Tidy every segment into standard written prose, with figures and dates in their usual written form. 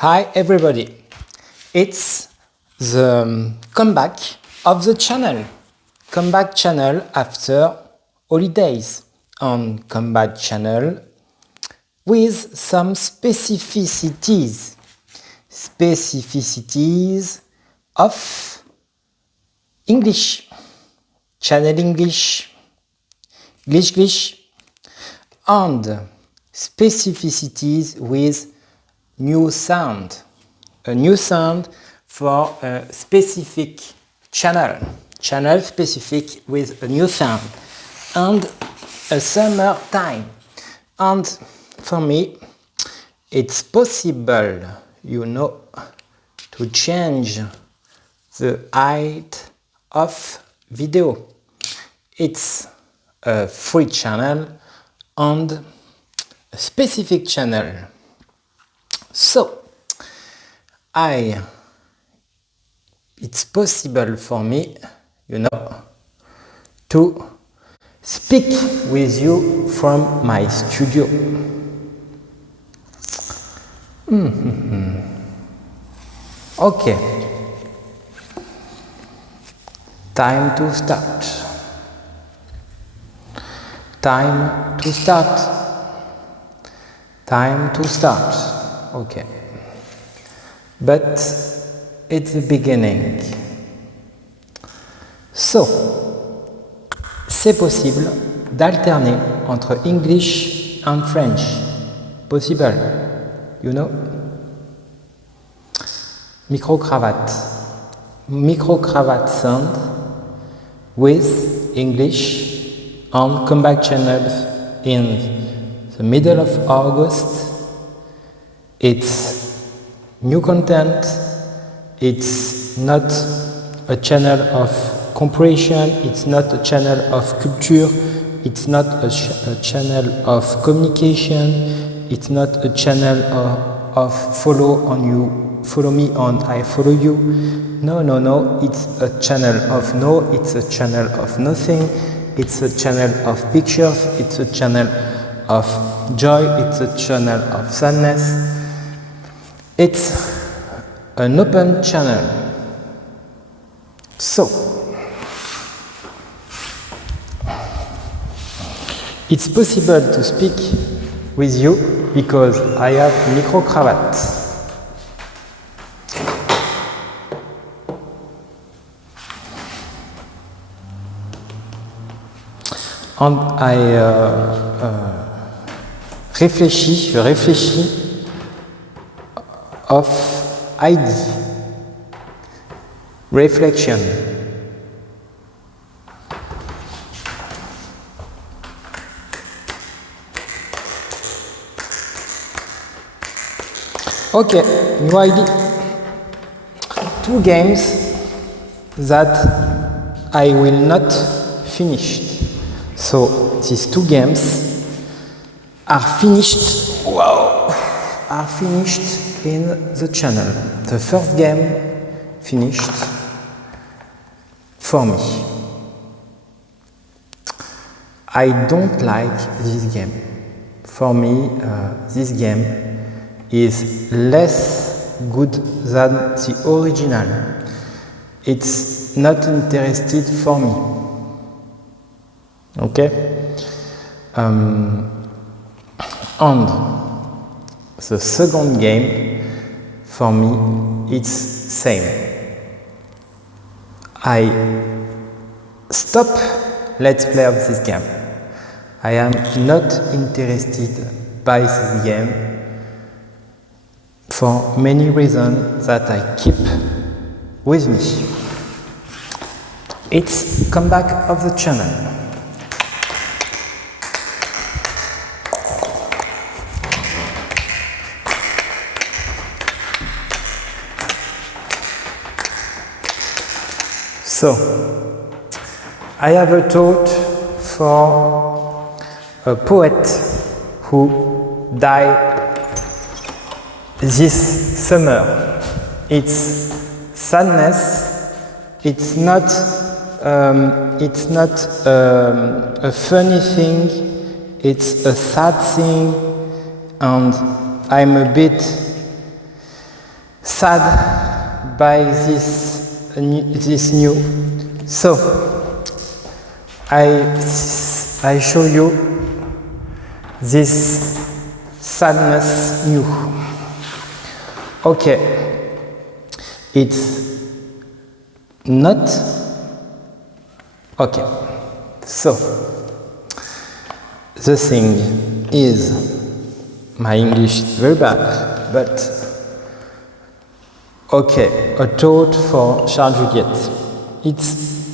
Hi everybody, it's the comeback of the channel. Comeback channel after holidays. On comeback channel with some specificities. Specificities of English. Channel English. English. And specificities with new sound. A new sound for a specific channel. Channel specific with a new sound. And a summer time. And for me, it's possible, to change the height of video. It's a free channel and a specific channel. So, it's possible for me, to speak with you from my studio. Okay. Time to start. Time to start. Time to start. Okay. But it's the beginning. So, c'est possible d'alterner entre English and French. Possible, Micro-cravate. Micro-cravate sound with English on comeback channels in the middle of August. It's new content. It's not a channel of compression. It's not a channel of culture. It's not a channel of communication. It's not a channel of follow me on I follow you. No. It's a channel of no. It's a channel of nothing. It's a channel of pictures. It's a channel of joy. It's a channel of sadness. It's an open channel. So, it's possible to speak with you because I have micro-cravate. And je réfléchis of ID. Reflection. Okay, new ID. 2 games that I will not finish. So these 2 games are finished. Wow! Are finished in the channel. The first game finished for me. I don't like this game. For me, this game is less good than the original. It's not interested for me. Okay? And the second game, for me, it's same. I stop let's play of this game. I am not interested by this game for many reasons that I keep with me. It's comeback of the channel. So, I have a thought for a poet who died this summer. It's sadness. It's not a funny thing. It's a sad thing, and I'm a bit sad by this new. So I show you this sadness new. Okay, it's not okay. So the thing is, my English is very bad, but okay, a toad for Charles Juliet. It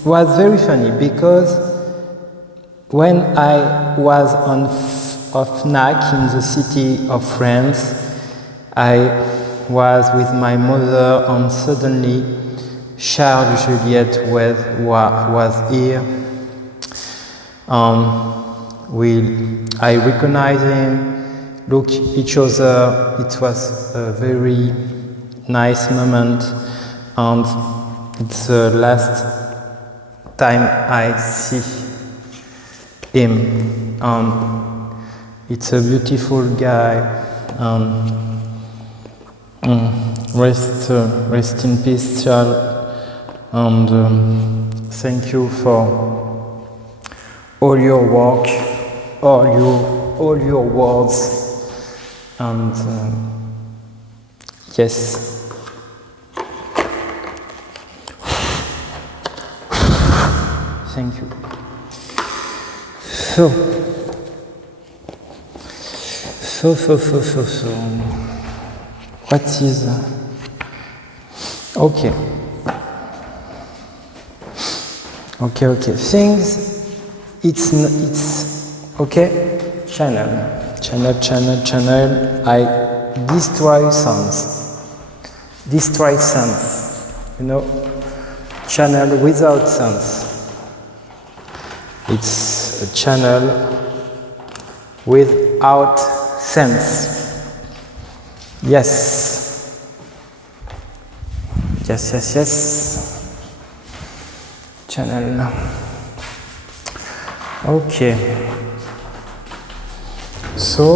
was very funny because when I was on Fnac in the city of France, I was with my mother and suddenly Charles Juliet was here. I recognized him, look each other. It was a very nice moment, and it's the last time I see him. It's a beautiful guy. Rest in peace, Charles. And thank you for all your work, all your words, and yes. Thank you. So. What is okay? Things. It's okay. Channel. I destroy sounds. You know, channel without sounds. It's a channel without sense. Yes. Channel. Okay. So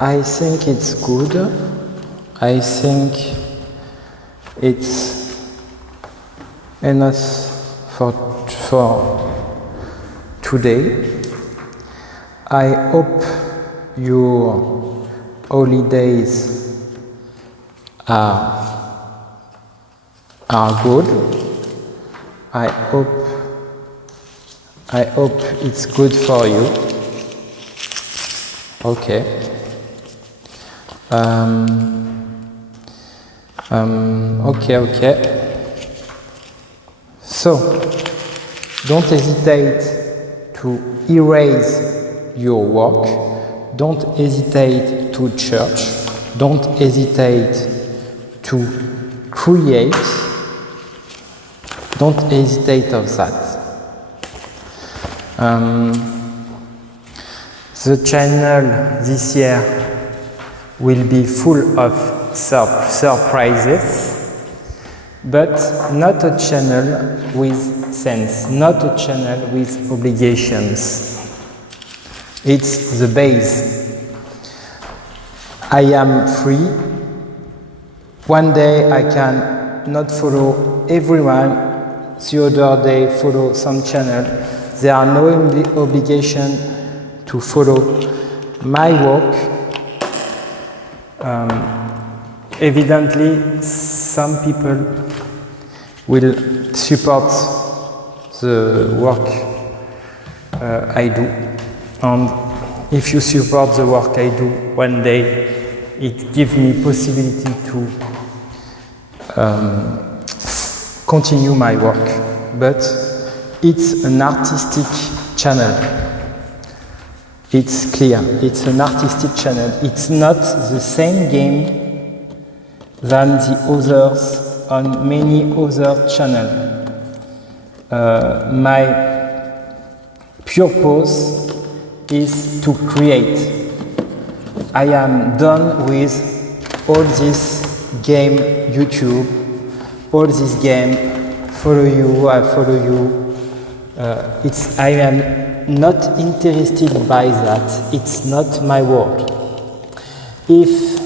I think it's good. I think it's enough for today. I hope your holidays are good. I hope it's good for you. Okay. Okay. So, don't hesitate to erase your work. Don't hesitate to church. Don't hesitate to create. Don't hesitate of that. The channel this year will be full of surprises, but not a channel with sense, not a channel with obligations. It's the base. I am free. One day I can not follow everyone, the other day follow some channel. There are no obligation to follow my work. Evidently, some people will support the work I do, and if you support the work I do, one day it gives me possibility to continue my work. But it's an artistic channel. It's clear, it's an artistic channel. It's not the same game than the others on many other channels. My purpose is to create. I am done with all this game YouTube, all this game follow you, I follow you. I am not interested by that. It's not my world. If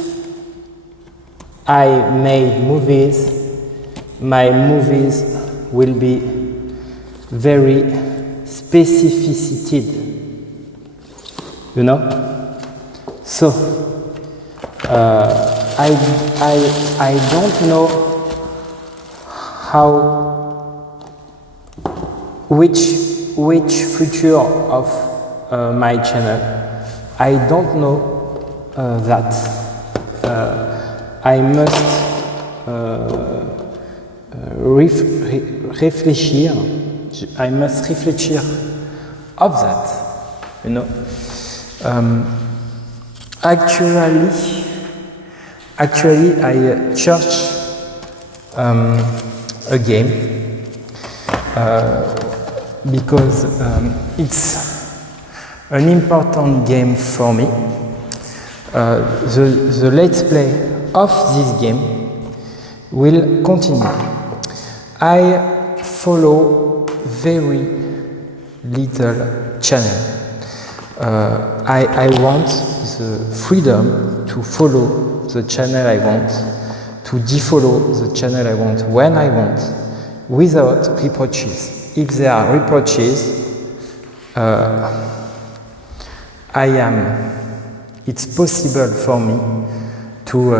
I made movies, my movies will be very specific, you know? So, I don't know how, which future of my channel. I don't know that. I must réfléchir. I must réfléchir of that, you know. Actually, I search a game because it's an important game for me. The let's play of this game will continue. I follow very little channel. I want the freedom to follow the channel I want, to defollow the channel I want when I want, without reproaches. If there are reproaches, it's possible for me to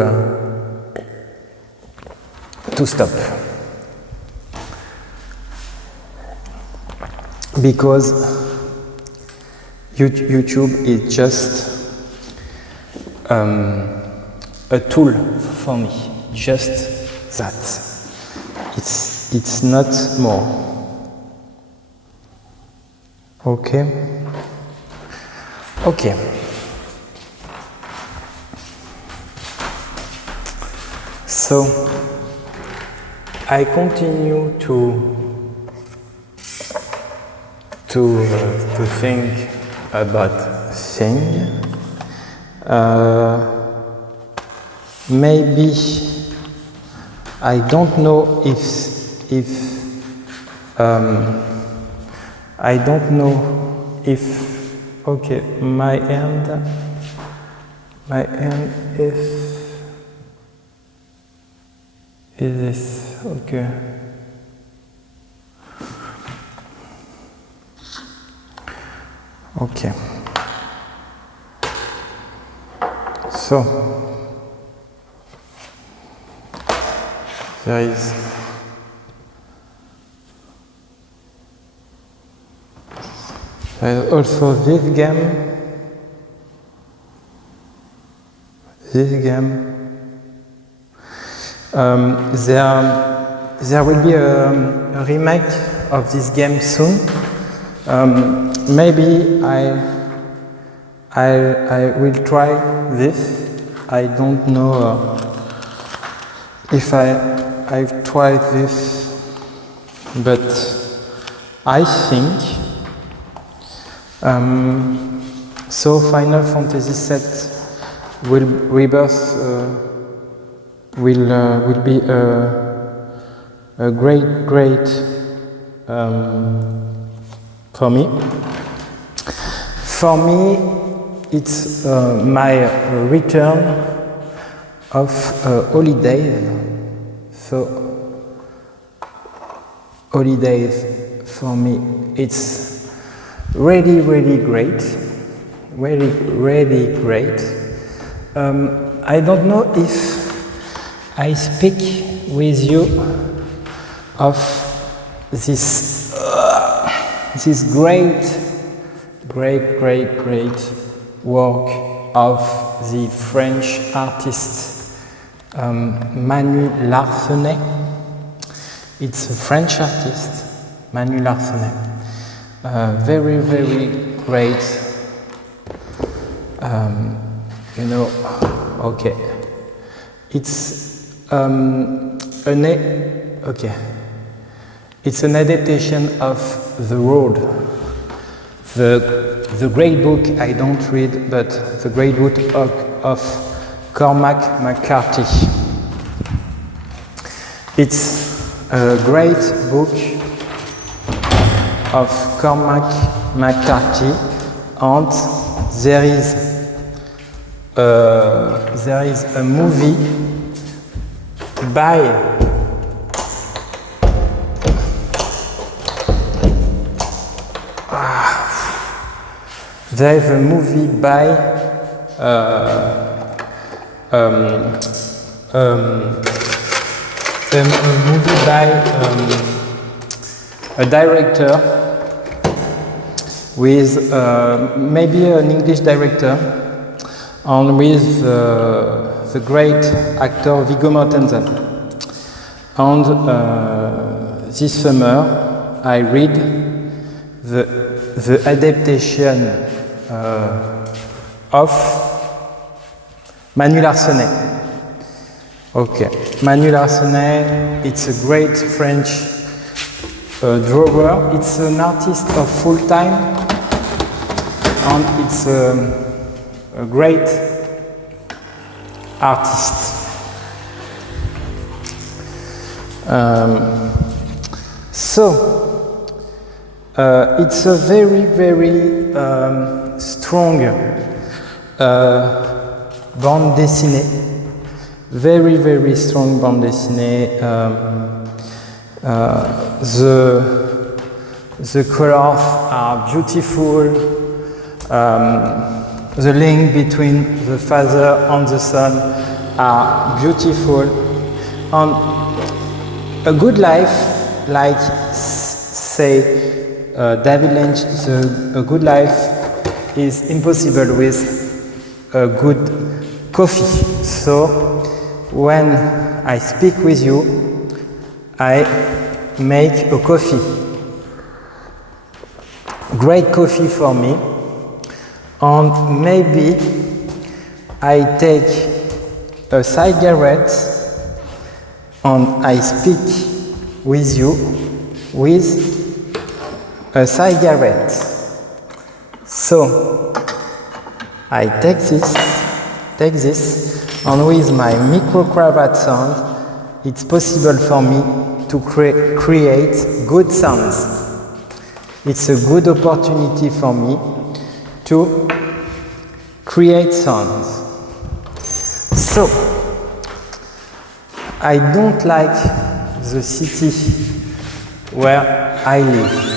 stop. Because YouTube is just a tool for me, just that. It's not more. Okay. So I continue to think about things. Maybe I don't know if I don't know if okay, my hand is this okay. Okay. So there is also this game. There will be a remake of this game soon. Maybe I will try this. I don't know if I've tried this, but I think so. Final Fantasy VII Rebirth will be a great for me. For me, it's my return of holidays. So holidays for me, it's really great, really great. I don't know if I speak with you of this great work of the French artist Manu Larsenet. It's a French artist, Manu Larsenet. Very great. Okay. It's It's an adaptation of The Road. The great book I don't read, but the great book of Cormac McCarthy. It's a great book of Cormac McCarthy, and there is a movie by there is a movie by a director with maybe an English director, and with the great actor Viggo Mortensen. And this summer I read the adaptation of Manu Larsenet. Okay, Manu Larsenet, it's a great French drawer. It's an artist of full time, and it's a great artist. It's a very, very strong bande dessinée. Very, very strong bande dessinée. The colors are beautiful. The link between the father and the son are beautiful. And a good life, like say David Lynch, a good life is impossible with a good coffee. So when I speak with you, I make a coffee. Great coffee for me. And maybe I take a cigarette and I speak with you with a cigarette. So I take this, and with my micro cravat sound, it's possible for me to create good sounds. It's a good opportunity for me to create sounds. So I don't like the city where I live.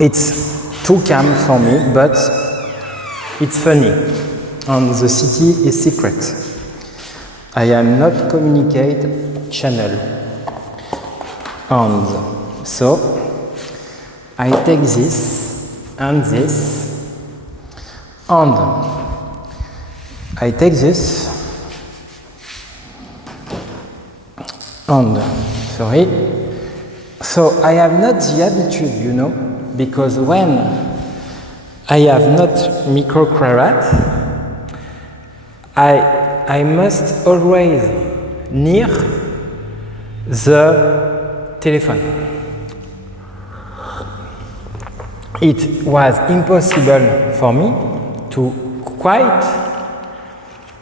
It's too calm for me, but it's funny, and the city is secret. I am not communicate channel, and so I take this and this, and I take this, and sorry. So I have not the attitude, you know, because when I have not micro cravat, I must always near the telephone. It was impossible for me to quiet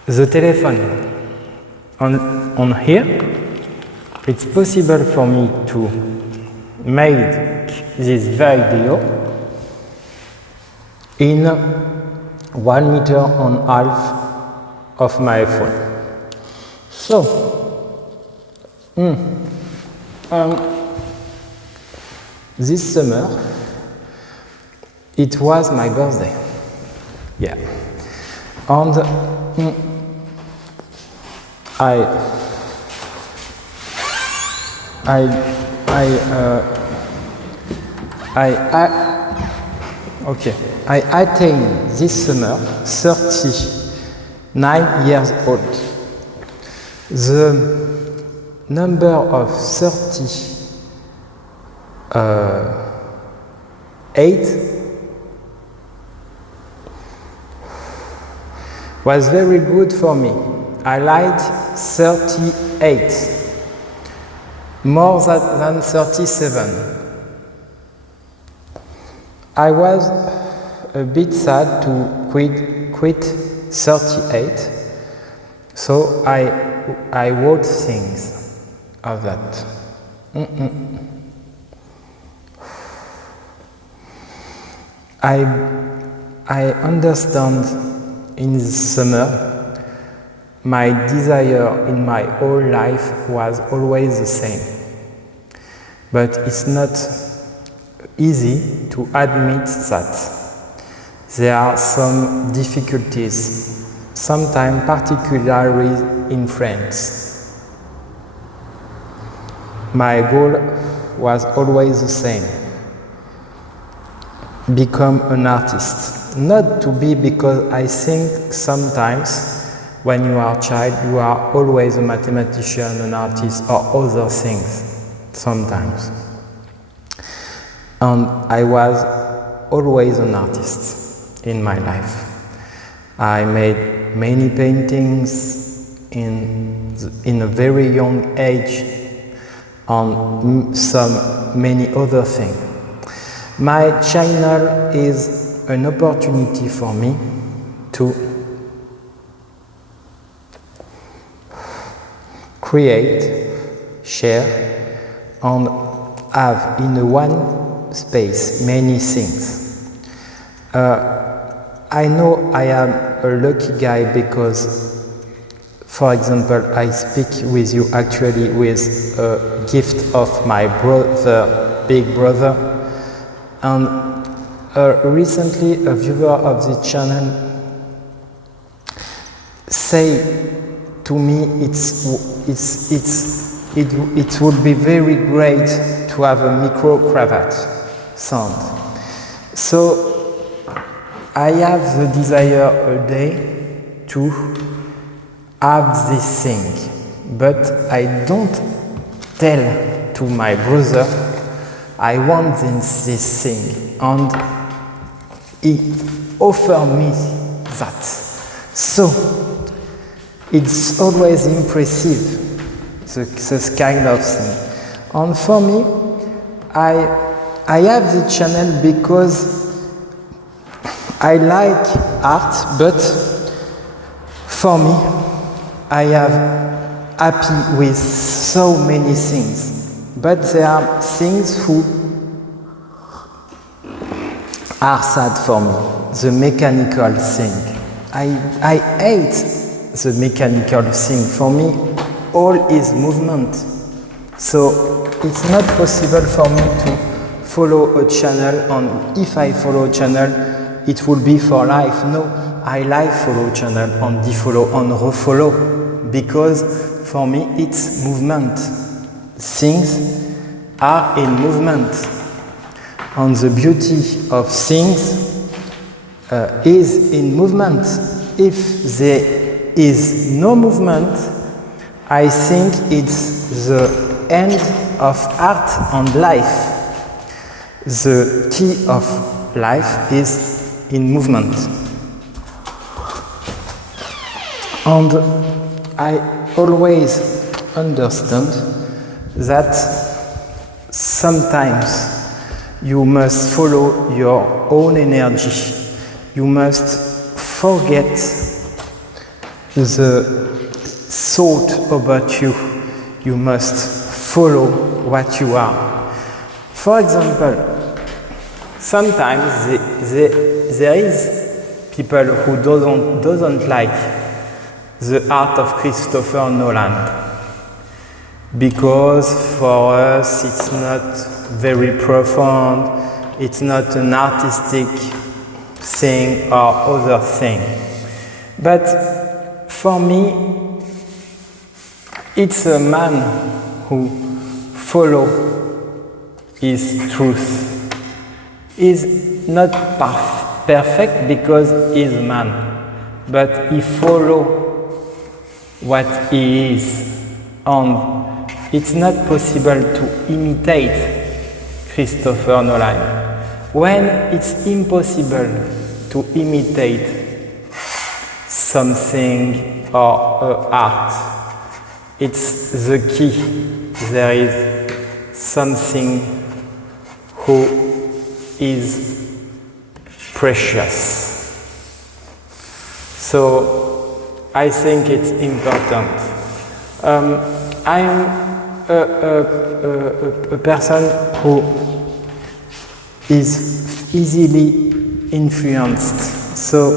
the telephone. On here, it's possible for me to make this video in 1.5 meters of my phone. So, this summer, it was my birthday. Yeah. And I attained this summer 39 years old. The number of 38 was very good for me. I liked 38 more than 37. I was a bit sad to quit 38, so I wrote things of that. I understand in the summer my desire in my whole life was always the same. But it's not easy to admit that. There are some difficulties, sometimes particularly in France. My goal was always the same: become an artist. Not to be, because I think sometimes when you are a child you are always a mathematician, an artist, or other things, sometimes. And I was always an artist in my life. I made many paintings in a very young age, and many other things. My channel is an opportunity for me to create, share, and have in one space many things. I know I am a lucky guy because, for example, I speak with you actually with a gift of my brother, big brother, and recently a viewer of the channel say to me it would be very great to have a micro cravat sound. So I have the desire a day to have this thing, but I don't tell to my brother I want this thing, and he offered me that. So it's always impressive, this kind of thing. And for me, I have the channel because I like art, but for me, I am happy with so many things. But there are things who are sad for me. The mechanical thing. I hate the mechanical thing. For me, all is movement. So it's not possible for me to follow a channel, and if I follow a channel, it will be for life. No, I like follow channel and defollow and refollow, because for me it's movement. Things are in movement, and the beauty of things is in movement. If there is no movement, I think it's the end of art and life. The key of life is in movement. And I always understand that sometimes you must follow your own energy. You must forget the thought about you. You must follow what you are. For example, sometimes there is people who doesn't like the art of Christopher Nolan, because for us it's not very profound, it's not an artistic thing or other thing. But for me, it's a man who follows his truth. He's not perfect because he's a man, but he follows what he is, and it's not possible to imitate Christopher Nolan. When it's impossible to imitate something or art, it's the key. There is something who is precious. So I think it's important. I'm a person who is easily influenced. So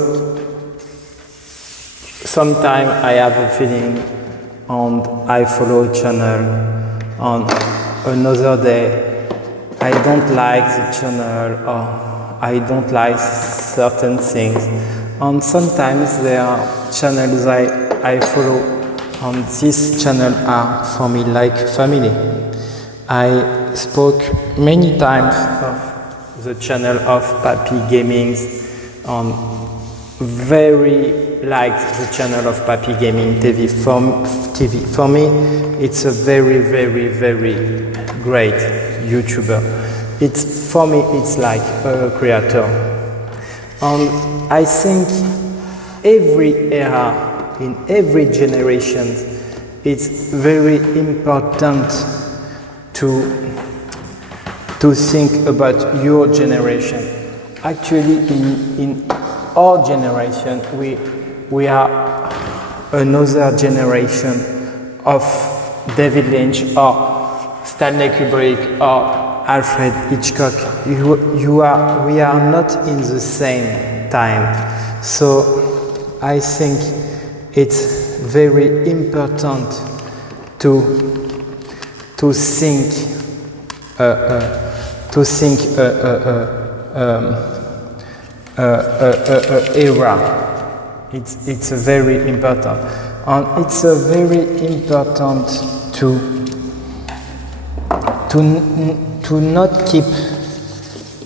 sometimes I have a feeling and I follow a channel, on another day I don't like the channel or I don't like certain things. And sometimes there are channels I follow, and these channels are for me like family. I spoke many times of the channel of Papy Gaming, and very like the channel of Papy Gaming TV. For me, it's a very, very, very great YouTuber. For me, it's like a creator. And I think every era, in every generation, it's very important to think about your generation. Actually, in our generation, we are another generation of David Lynch or Stanley Kubrick or Alfred Hitchcock. We are not in the same time. So I think it's very important to think era. It's very important, and it's very important to not keep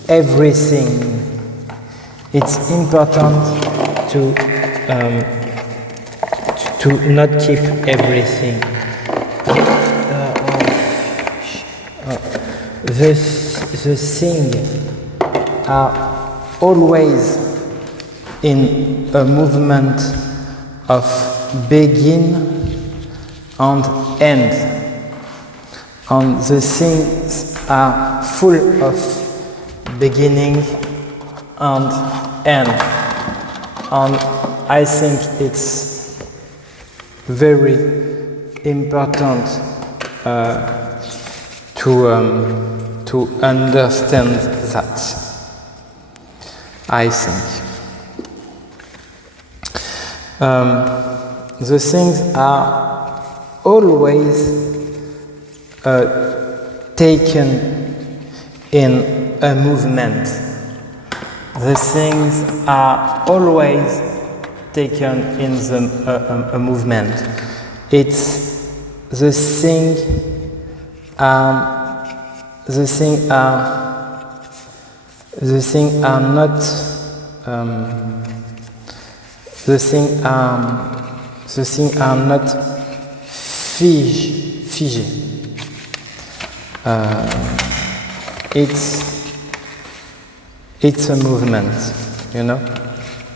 everything. It's important to not keep everything. The thing are always in a movement of begin and end, and the things are full of beginning and end, and I think it's very important to understand that. I think the things are always taken in a movement. The things are always taken in a movement. It's the thing. The thing are not. The thing are not figé. It's a movement, you know.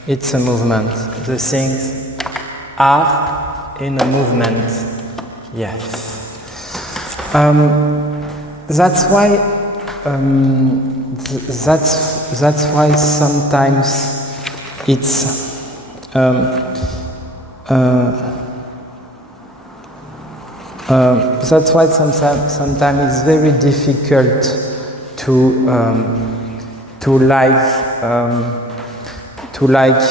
It's a movement. The things are in a movement. Yes. That's why. That's why sometimes it's. That's why sometimes it's very difficult to like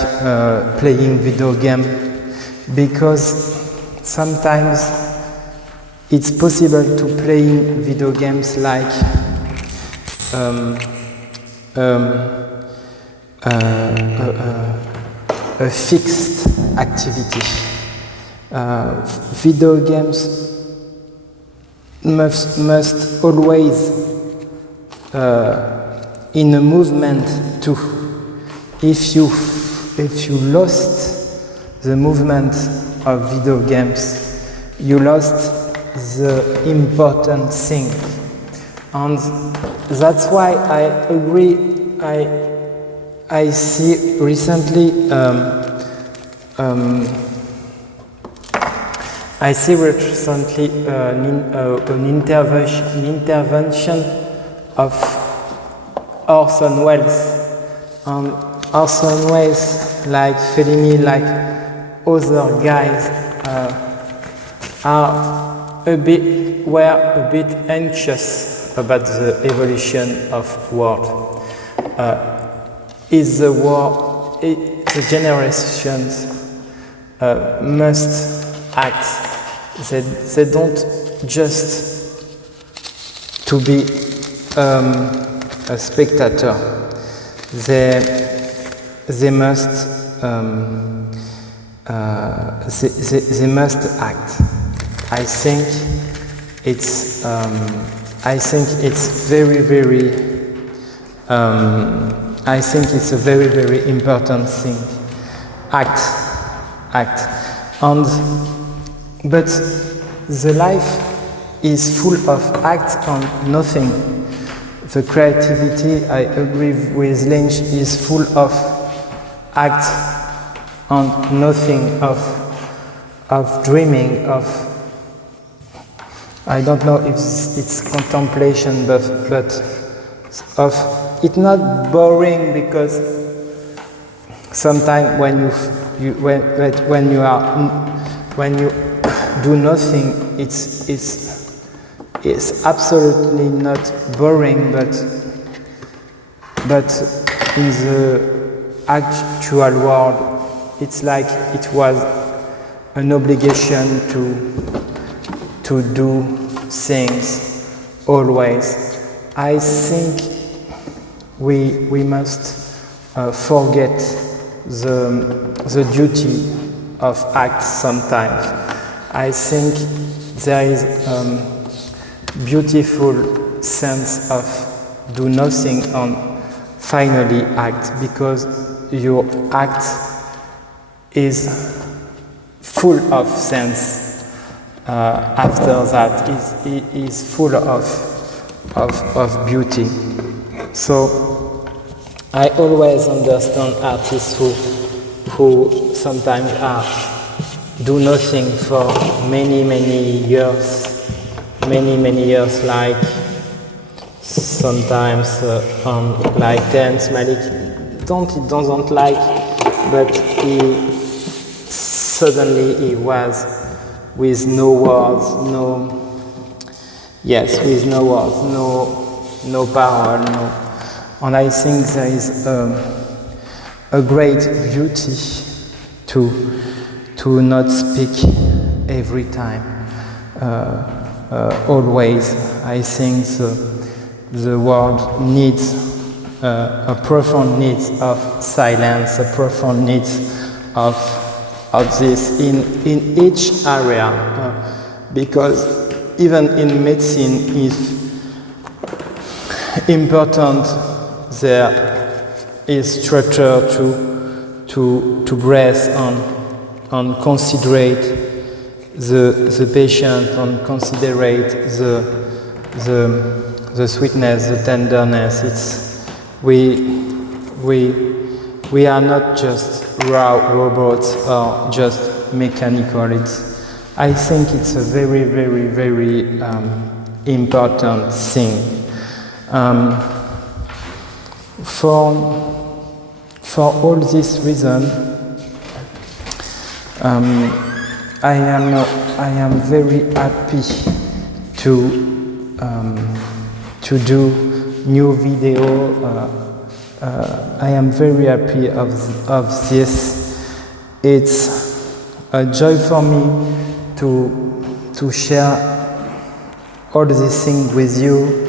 playing video game, because sometimes it's possible to play video games like a fixed activity. Video games must always in a movement too. If you lost the movement of video games, you lost the important thing, and that's why I agree. I see recently. I see recently an intervention of Orson Welles. Orson Welles, like Fellini, like other guys, were a bit anxious about the evolution of world. is the war. The generations must act. They don't just to be a spectator. They must they must act. I think it's very I think it's a very important thing. Act, and but the life is full of act and nothing. The creativity, I agree with Lynch, is full of act and nothing, of dreaming, of, I don't know if it's contemplation, but of, it's not boring, because sometimes when you do nothing, it's absolutely not boring, but in the actual world, it's like it was an obligation to do things always. I think we must forget the duty of act sometimes. I think there is beautiful sense of do nothing and finally act, because your act is full of sense. After that, is full of beauty. So I always understand artists who sometimes do nothing for many years, like sometimes like dance. Malik doesn't like, but he was with no words, no power, and I think there is a great beauty to not speak every time, always. I think the world needs a profound need of silence, a profound need of this in each area, because even in medicine is important. There is structure to breathe and considerate the patient, and considerate the sweetness, the tenderness. It's we are not just raw robots or just mechanical. I think it's a very important thing. For all this reason, I am very happy to do new video. I am very happy of this. It's a joy for me to share all these things with you.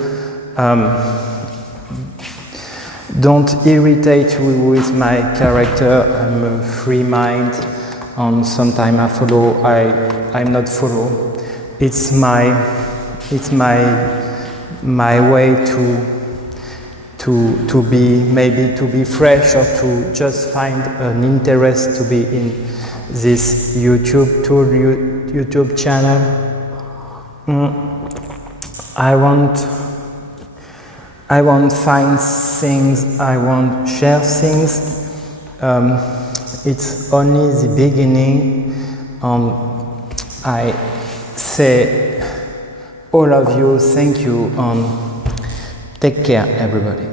Don't irritate me with my character. I'm a free mind, and sometimes I follow. I'm not follow. It's my way to be fresh, or to just find an interest to be in this YouTube channel. I want find things, I want share things. It's only the beginning. I say all of you thank you, and take care everybody.